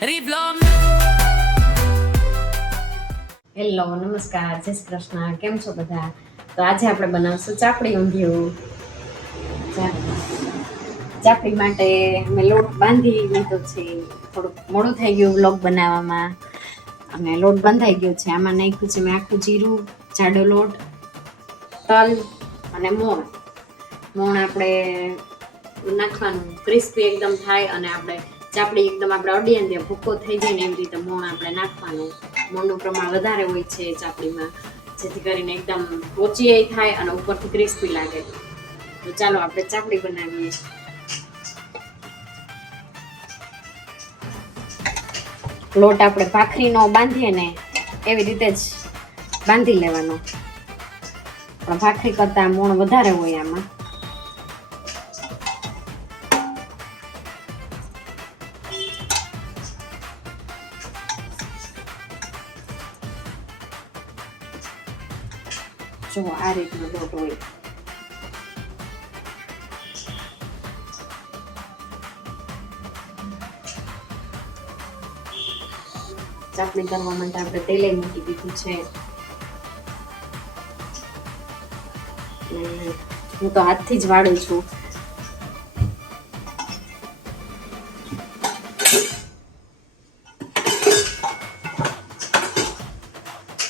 Hello, નમસ્કાર, જય શ્રી કૃષ્ણ. કેમ છો બધા? તો આજે આપણે બનાવશું ચાપડી ઊંધિયું. ચાપડી માટે મેં લોટ બાંધી લીધો છે. થોડુંક મોડું થઈ ગયું વ્લોગ બનાવવામાં અને લોટ બંધાઈ ગયો છે. આમાં નાખ્યું છે મેં આખું જીરું, જાડો લોટ, તલ અને મોણ આપણે નાખવાનું, ક્રિસ્પી એકદમ થાય અને આપણે ચાપડી એકદમ આપણે અડીએ ને ભૂકો થઈ જાય ને એવી રીતે મોણ આપણે નાખવાનું. મોણનું પ્રમાણ વધારે હોય છે ચાપડીમાં, જેથી કરીને એકદમ પોચી થાય અને ઉપરથી ક્રિસ્પી લાગે. તો ચાલો આપણે ચાપડી બનાવીએ. લોટ આપણે ભાખરીનો બાંધીએ ને એવી રીતે જ બાંધી લેવાનો, પણ ભાખરી કરતા મોણ વધારે હોય આમાં. જો આ રીતનો લોટ હોય. ચાપડી કરવા માટે આપણે તેલે મૂકી દીધું છે. હું તો હાથથી જ વાળું છું.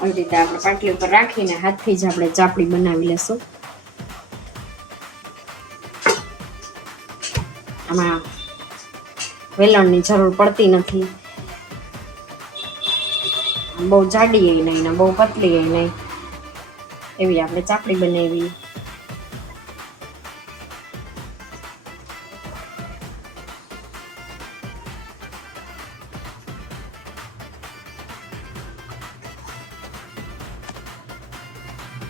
આવી રીતે આપણે પાટલી ઉપર રાખીને હાથથી જ આપણે ચાપડી બનાવી લેશું. આમાં વેલણની જરૂર પડતી નથી. બહુ જાડી એ નહીં ને બહુ પતલી એ નહીં, એવી આપણે ચાપડી બનાવી.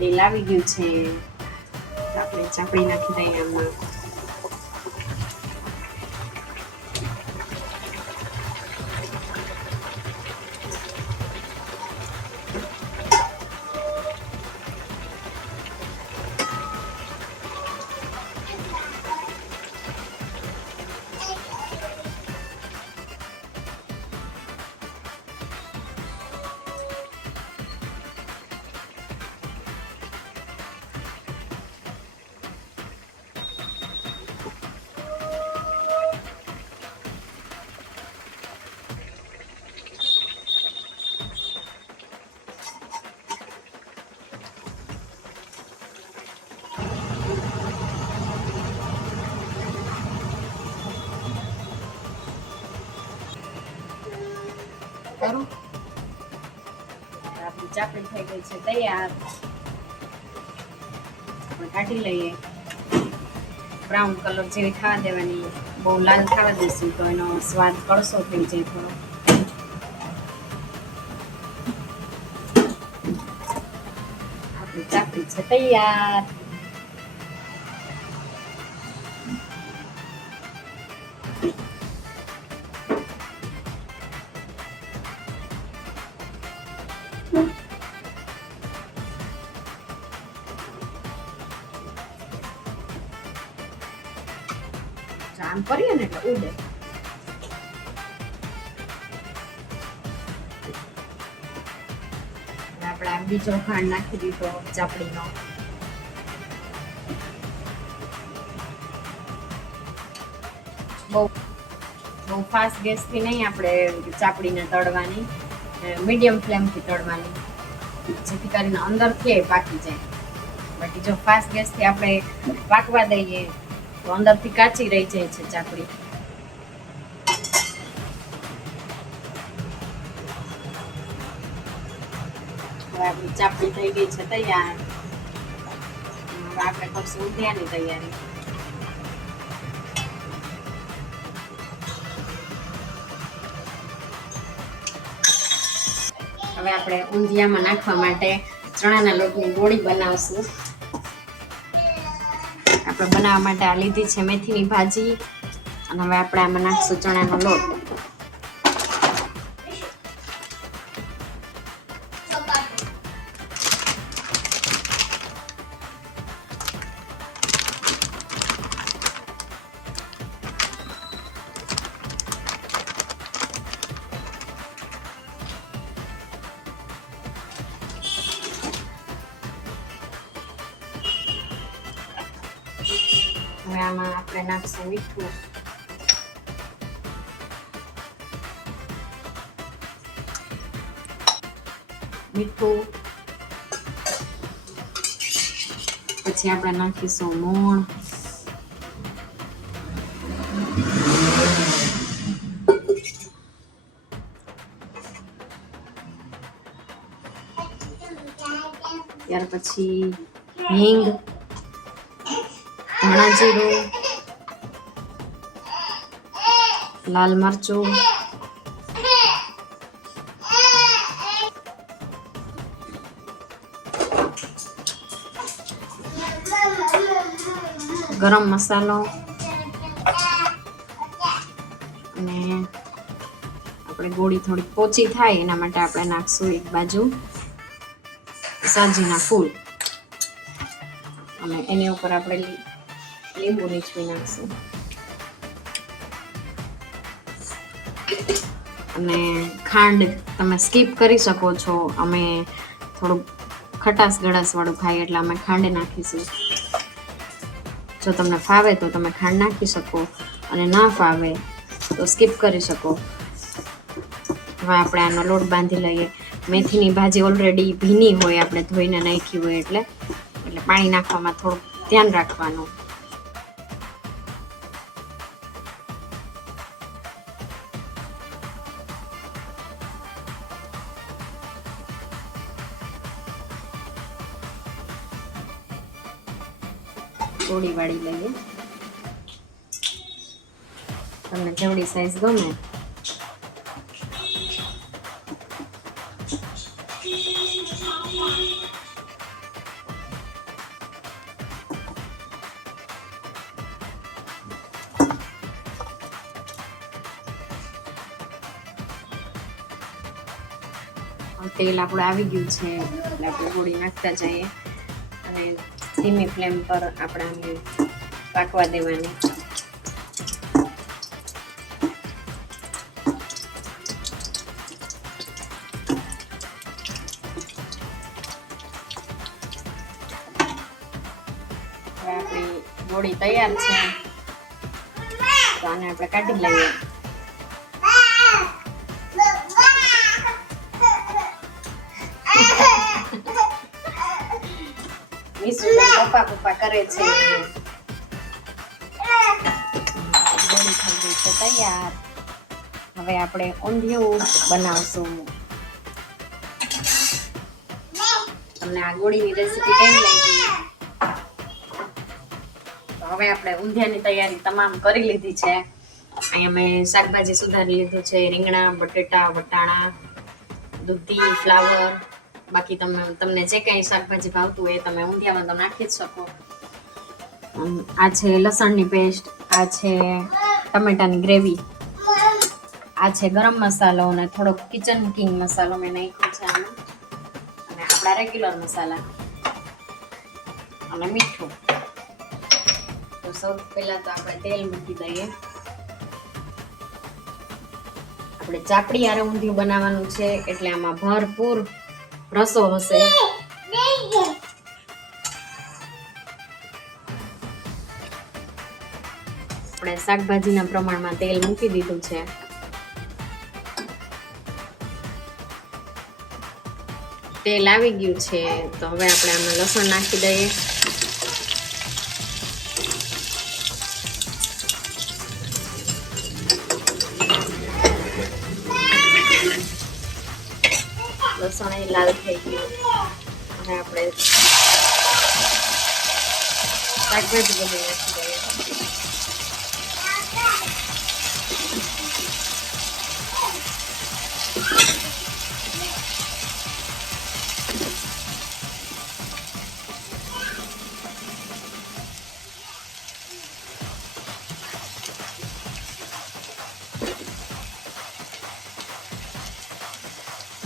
તેલ આવી ગયું છે, આપણે ચાપડી નાખી દઈએ આમાં. કરું આપણી ચાપડી થઈ ગઈ છે તૈયાર. આપણે કાઢી લઈએ. બ્રાઉન કલર જેવી થવા દેવાની, બહુ લાલ થવા દઈશું તો એનો સ્વાદ કડસો થઈ જાય થોડો. આપણી ચાપડી છે તૈયાર. આમ કરીએ ને એટલે ઉડે. આપણે આ બીજો ખાંડ નાખી દીધો ચાપડીનો. બહુ ફાસ્ટ ગેસથી નહીં આપણે ચાપડીને તળવાની, મીડિયમ ફ્લેમથી તળવાની, જેથી કરીને અંદરથી પાકી જાય. બાકી જો ફાસ્ટ ગેસથી આપણે પાકવા દઈએ તો અંદરથી કાચી રહી જાય છે ચાપડી. હવે આપણી ચાપડી થઈ ગઈ છે તૈયાર. હવે આપણે કરશું ઊંધિયાની તૈયારી. હવે આપણે ઊંધિયામાં નાખવા માટે ચણાના લોટની ગોળી બનાવશું. આપણે બનાવવા માટે આ લીધી છે મેથીની ભાજી, અને હવે આપણે આમાં નાખશું ચણાનો લોટ. હવે આમાં આપણે નાખશું મીઠું, પછી આપણે નાખીશું મોણ, ત્યાર પછી હિંગ, ધાણા જીરું, લાલ મરચું, ગરમ મસાલો અને આપણે ગોળી થોડી પોચી થાય એના માટે આપણે નાખશું એક બાજુ સાજીના ફૂલ અને એની ઉપર આપણે લીંબુ નીચવી નાખશું અને ખાંડ તમે સ્કીપ કરી શકો છો. અમે થોડું ખટાશ ગળાશ વાળું ખાઈએ એટલે અમે ખાંડ નાખીશું. જો તમને ફાવે તો તમે ખાંડ નાખી શકો અને ના ફાવે તો સ્કીપ કરી શકો. હવે આપણે આનો લોટ બાંધી લઈએ. મેથીની ભાજી ઓલરેડી ભીની હોય, આપણે ધોઈને નાખી હોય એટલે પાણી નાખવામાં થોડું ધ્યાન રાખવાનું. થોડી વાળી લઈએ, તમને જેવડી સાઈઝ ગમે. તેલ આપણું આવી ગયું છે એટલે આપણે ગોળી નાખતા જઈએ અને ધીમી ફ્લેમ પર આપણે આને પાકવા દેવાની. હવે આપણી ગોળી તૈયાર છે તો આને આપણે કાઢી લઈએ. પપ્પા કરે છે. ગોળી થઈ ગઈ છે તૈયાર. હવે આપણે ઊંધિયું બનાવશું. તમને આ ગોળીની રેસીપી કેવી લાગી? તો હવે આપણે ઊંધિયાની તૈયારી તમામ કરી લીધી છે. અહીંયા મેં શાકભાજી સુધારી લીધું છે, રીંગણા, બટેટા, વટાણા, દૂધી, ફ્લાવર. બાકી તમને જે કંઈ શાકભાજી ભાવતું હોય એ તમે ઊંધિયામાં તો નાખી જ શકો. આ છે લસણની પેસ્ટ, આ છે ટમેટાની ગ્રેવી, આ છે ગરમ મસાલો અને થોડોક કિચન કિંગ મસાલો મેં નાખ્યો છે આમાં, અને આપણા રેગ્યુલર મસાલા અને મીઠું. તો સૌથી પહેલા તો આપણે તેલ મૂકી દઈએ. આપણે ચાપડી હારે ઊંધિયું બનાવવાનું છે એટલે આમાં ભરપૂર રસો હશે. આપણે શાકભાજીના પ્રમાણમાં તેલ મૂકી દીધું છે. તેલ આવી ગયું છે તો હવે આપણે આમાં લસણ નાખી દઈએ. લસણ એ લાલ થઈ ગયું. હવે આપણે શાકભાજી બધી નાખી દઈએ.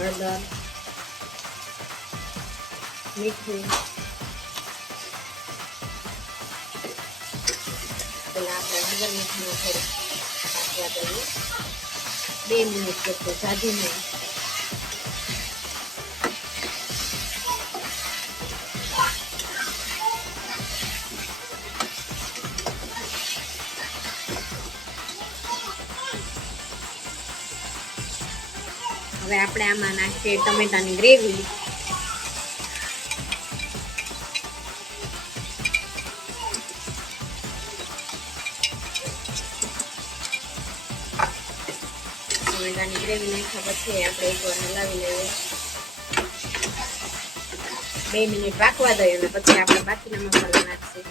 હળદર, મીઠું, પેલા આપણે હળદર મીઠું થોડું પાકવા દઈએ. 2 મિનિટ જેટલું, જાજી નહીં. હવે આપણે આમાં નાખીએ ટમેટાની ગ્રેવી. ટમેટાની ગ્રેવી નાખ્યા પછી આપણે એકવાર હલાવી લઈએ. 2 મિનિટ પાકવા દઈએ અને પછી આપણે બાકીના મસાલા નાખીશું.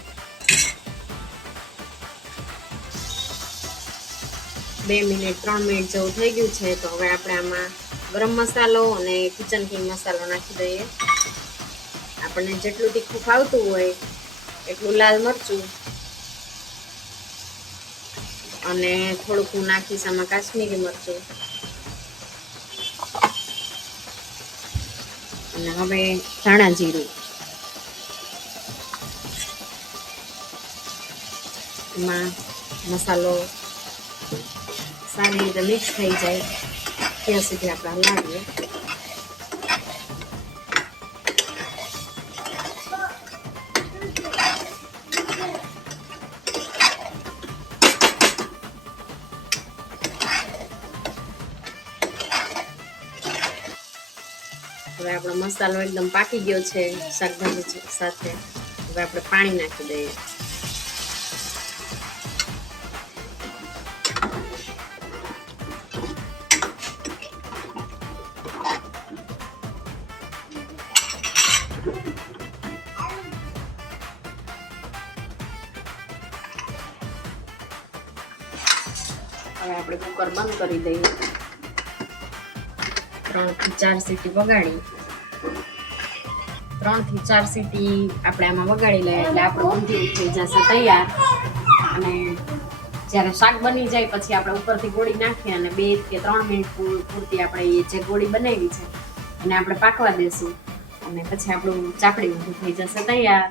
2 મિનિટ 3 મિનિટ જેવું થઈ ગયું છે તો હવે આપણે આમાં ગરમ મસાલો અને કિચન કિંગ મસાલો નાખી દઈએ. આપણને જેટલું તીખું ખાવતું હોય એટલું લાલ મરચું અને થોડુંક હું નાખીશ આમાં કાશ્મીરી મરચું. અને હવે ધાણા જીરું. એમાં મસાલો સારી રીતે મિક્સ થઈ જાય ત્યાં સુધી આપણે હલાવીએ. હવે આપણો મસાલો એકદમ પાકી ગયો છે શાકભાજી સાથે. હવે આપણે પાણી નાખી દઈએ. હવે આપણે કુકર બંધ કરી દઈએ. 3 થી 4 સીટી વગાડી. 3 થી 4 સીટી આપણે આમાં વગાડી લઈએ એટલે આપણું ઊંધિયું થઈ જશે તૈયાર. અને જ્યારે શાક બની જાય પછી આપણે ઉપરથી ગોળી નાખીએ અને 2 કે 3 મિનિટ પૂરતી આપણે એ જે ગોળી બનાવી છે એને આપણે પાકવા દેશું અને પછી આપણું ચાપડી ઊંધિયું થઈ જશે તૈયાર.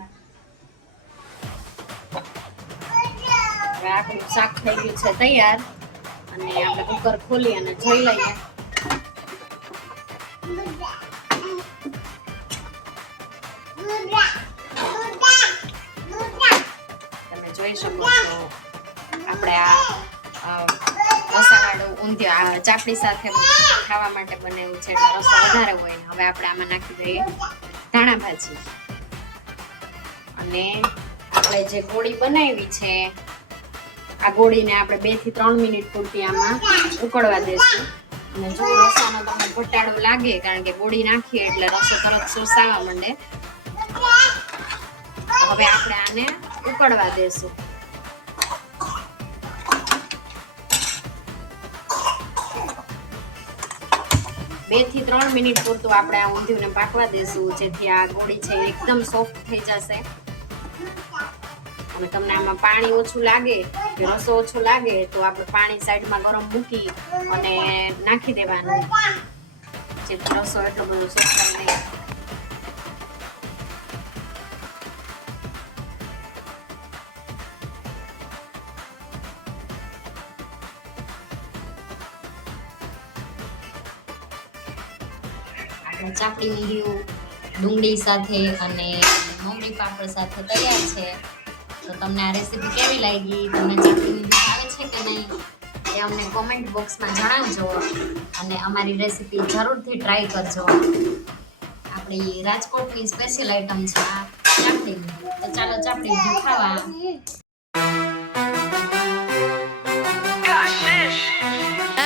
હવે આપણું શાક થઈ ગયું છે તૈયાર અને આપણે કુકર ખોલી અને જોઈ લઈએ. તમે જોઈ શકો છો આપણે આ રસાવાળું ઊંધિયું ચાપડી સાથે ખાવા માટે બનાવ્યું છે એટલે રસો વધારે હોય. હવે આપણે આમાં નાખી દઈએ ધાણા ભાજી અને આપણે જે ગોળી બનાવી છે આ ગોળીને આપણે 2 થી 3 મિનિટ પૂરતી આમાં ઉકળવા દેશું. અને જો રસાનો તમને ઘટાડો લાગે કારણ કે ગોળી નાખીએ એટલે રસો તરત સોસાવા માંડે. હવે આપણે આને ઉકળવા દેશું. બે થી 3 મિનિટ પૂરતું આપણે આ ઊંધિયુંને પાકવા દેશું જેથી આ ગોળી છે એકદમ સોફ્ટ થઈ જશે. અને તમને આમાં પાણી ઓછું લાગે કે રસો ઓછો લાગે તો આપણે પાણી સાઈડમાં ગરમ મૂકી અને નાખી દેવાનું જેથી રસો એટલો બધો સોસાય નહીં. આપણે ચાપડી ઊંધિયું ડુંગળી સાથે અને મમરી પાપડ સાથે તૈયાર છે. તો તમને આ રેસીપી કેવી લાગી, તમને ચાપડી ઊંધિયું આવે છે કે નહીં એ અમને કોમેન્ટ બોક્સમાં જણાવજો અને અમારી રેસીપી જરૂરથી ટ્રાય કરજો. આપણી રાજકોટની સ્પેશિયલ આઈટમ છે આ ચાપડી ઊંધિયું. તો ચાલો ચાપડી ઊંધિયું ખાવા.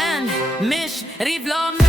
And Miss Rivlom